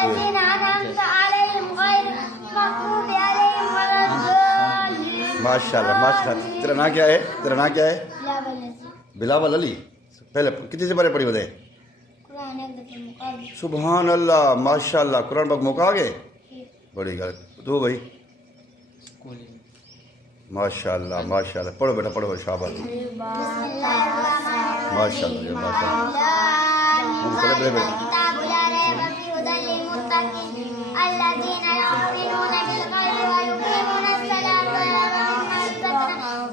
الذين أنعمت عليهم غير المغضوب عليهم ولا الضالين. ماشاءاللہ ماشاءاللہ. تیرا نام کیا ہے؟ تیرا نام کیا ہے؟ بلاول علی. پہلے کتنی سے بارے پڑھی ہوتے؟ قرآن ایک دفعہ مقابل. سبحان اللہ ماشاءاللہ. قرآن پاک موقع آ گئے. بڑی گل. تو بھائی ماشاءاللہ ماشاءاللہ. پڑھو بیٹا پڑھو. شاباش ماشاءاللہ جی ماشاءاللہ. الكتاب لا ريب فيه هدى للمتقين الذين يؤمنون بالغيب ويقيمون الصلاة ومما رزقناهم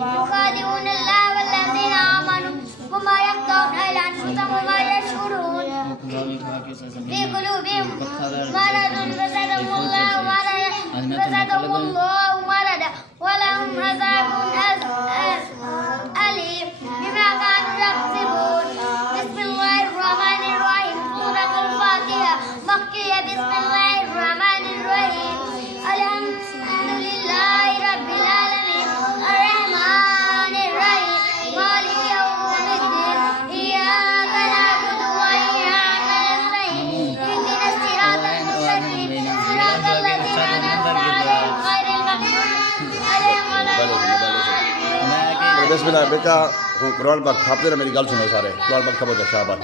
يخادعون الله والذين آمنوا وما يخدعون إلا أنفسهم وما يشعرون في قلوبهم مرض فزادهم الله مرضا ولهم عذاب أليم بما كانوا يكذبون. بسم الله الرحمن الرحيم. سورة الفاتحة مكية. بسم الله الرحمن الرحيم. الحمد لله رب العالمين الرحمن الرحيم مالك يوم الدين إياك نعبد وإياك نستعين اهدنا الصراط المستقيم صراط الذين أنعمت عليهم غير المغضوب عليهم ولا الضالين. بسم اللہ بیٹا. قرآن پاک کھاپتے رہے. میری گل سنو سارے. قرآن پاک کھپو جا. شاباش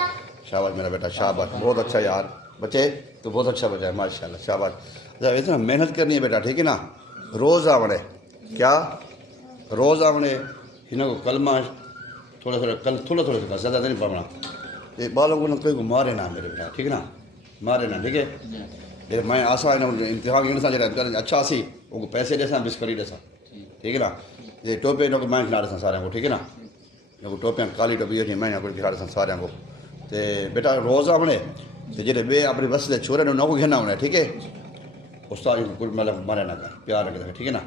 شاباش میرا بیٹا شاباش. بہت اچھا یار بچے. تو بہت اچھا بچہ ہے ماشاءاللہ. شاباش. اتنا محنت کرنی ہے بیٹا ٹھیک ہے نا. روز آونے کیا روز آونے انہوں کو کلمہ تھوڑا تھوڑا سکھا. زیادہ نہیں پڑھنا. یہ بالوں کو کوئی کو مارے نہ میرے بیٹا ٹھیک ہے نا. مارے نہ ٹھیک ہے. میں آسا امتحان گھن سا جا اچھا سی ان کو پیسے ڈے سا بسکری ڈے سا ٹھیک ہے نا. یہ ٹوپے ان کو میں کھلا رہے سارے کو ٹھیک ہے نا. ان کو ٹوپیاں کالی ٹوپی ہوتی میں کو کھلا رہے سارے کو. تو بیٹا روز آونے جی بے اپنی وسلے چھوڑے نہ کو گھنا ہونا ٹھیک ہے. استاد کو مطلب مارے نہ کر پیار رکھے ٹھیک ہے نا.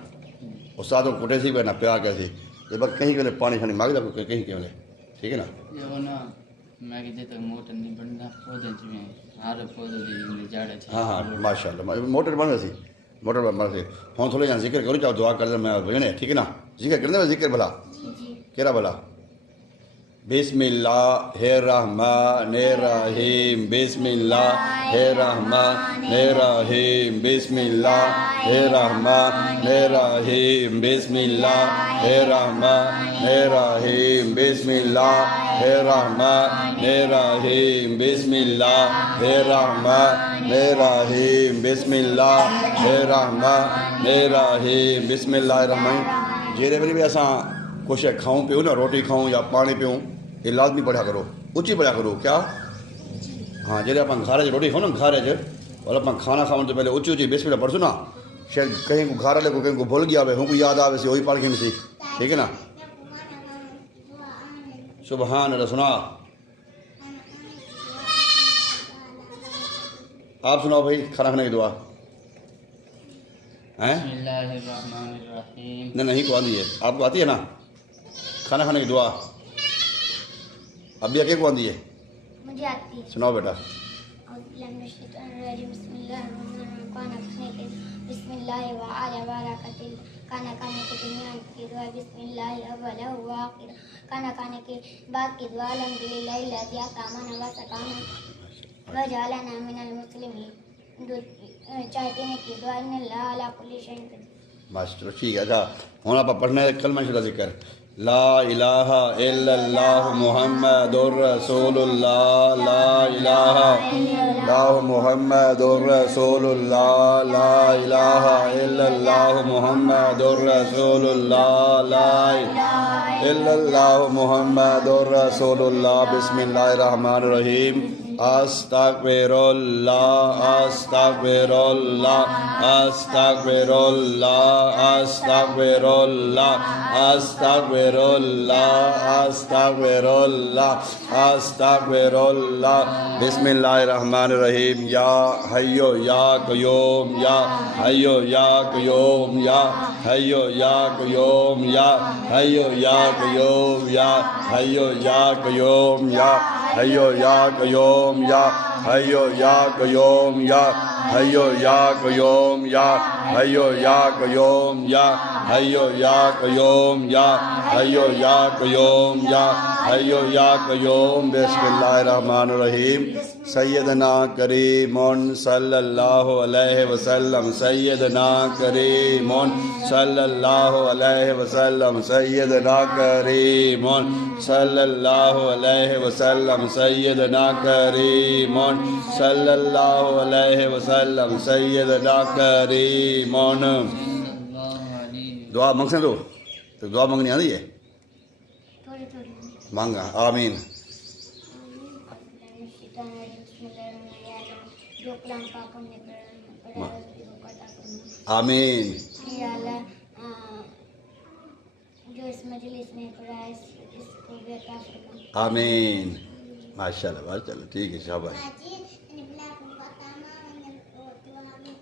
استاد کو کٹے سی پہ نہ پیار کیسی یہ بس کہیں کہ پانی شانی مانگ دے کہیں کہ ٹھیک ہے نا. ہاں ہاں ماشاء اللہ موٹر بن سی موٹر بن سی. ہوں تھوڑے جہاں ذکر کرو چاہو دعا کر میں بجنے ٹھیک ہے نا. ذکر کرنے ذکر بھلا کہڑا بھلا. بسم اللہ الرحمن الرحیم. بسم اللہ الرحمن الرحیم. بسم اللہ الرحمن الرحیم. بسم اللہ الرحمن الرحیم. بسم اللہ الرحمن الرحیم. بسم اللہ الرحمن الرحیم. بسم اللہ الرحمن الرحیم. بسم اللہ الرحمن. جیڑے ویلے بھی اساں کچھ کھاؤں پیوں نا روٹی کھاؤں یا پانی پیوں یہ لازمی پڑھا کرو اچھی پڑھا کرو کیا. ہاں جیسے آپ گھر روٹی کھاؤ نا گھر اور آپ کھانا کھاؤ تو پہلے اچھی بسم اللہ پڑھو نا. شاید کہیں کو گھر والے کو کہیں کو بھول گیا ہوں کو یاد آئے وہی پڑھ کے سی ٹھیک ہے نا. سبحان اللہ. سنا آپ سناؤ بھائی کھانا کھانے کی دعا. نہیں کو آتی ہے آپ کو آتی ہے نا کھانا کھانے کی دعا. اب بھی آگے کو آتی ہے مجھے آتی ہے. سناؤ بیٹا. بسم اللہ وعلی برکت کھانا کھانے کے دنیا کی دعا بسم اللہ اول و آخر. کھانا کھانے کے بعد کی دعا الحمدللہ الذی اطعمنا و سقانا وجعلنا من المسلمین. چائے پینے کی دعا ان اللہ علی کل شیء قدیر. بس چلو ٹھیک ہے. اچھا ہوں آپ پڑھنا ہے کلمہ شریف ذکر لا الہ الا اللہ محمد رسول اللہ لا الہ الا اللہ محمد رسول اللہ لا الہ الا اللہ محمد رسول اللہ لا الہ الا اللہ محمد رسول اللہ بسم اللہ الرحمن الرحیم استغفر اللہ استغفر اللہ استغفر اللہ استغفر اللہ استغفر اللہ استغفر اللہ استغفر اللہ بسم اللہ الرحمن الرحیم یا حیو یا قیوم یا حیو یا قیوم یا حیو یا قیوم یا حیو یا قیوم یا حیو یا قیوم یا حیو یا قیوم یا حیو یا قیوم یا حیو یا قیوم یا حیو یا قیوم یا حیو یا قیوم یا حیو یا قیوم یا حیو یا قیوم بسم اللہ الرحمن الرحیم سیدنا کریم صلی اللہ علیہ وسلم سیدنا کریم صلی اللہ علیہ وسلم سیدنا کریم صلی اللہ علیہ وسلم سیدنا کریم صلی اللہ علیہ وسلم سیدنا کریم دعا منگ سکتے ہو تو دعا منگنی آتی ہے تھوڑی تھوڑی مانگا آمین جو کلام پاک ہم نے پڑھا ہے اس کو عطا فرما آمین یا اللہ جو اس مجلس میں پڑھا ہے اس کو بھی عطا فرما آمین ماشاء اللہ بات چلو ٹھیک ہے شاباش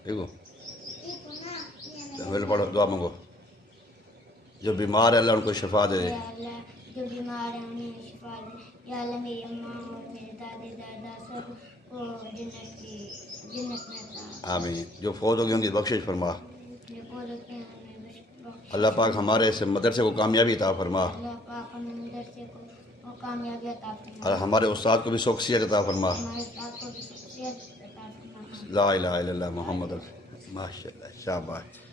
ٹھیک ہو پہلے پڑھو دعا مانگو جو بیمار ہے اللہ ان کو شفا دے دے یا اللہ جو بیمار ہیں انہیں شفا دے یا اللہ میری اماں اور میرے دادے دادا سب کو جنت میں عطا آمین جو فوت ہو گئے ان کی بخشش فرما جو بولو کہ ہمیں بخش اللہ پاک ہمارے اس مدرسے کو کامیابی عطا فرما اللہ پاک ہمیں مدرسے کو وہ کامیابی عطا فرما اور ہمارے استاد کو بھی شخصیت عطا فرما ہمارے ساتھ کو بھی شخصیت عطا فرما لا الہ الا اللہ محمد ماشاء اللہ شاباش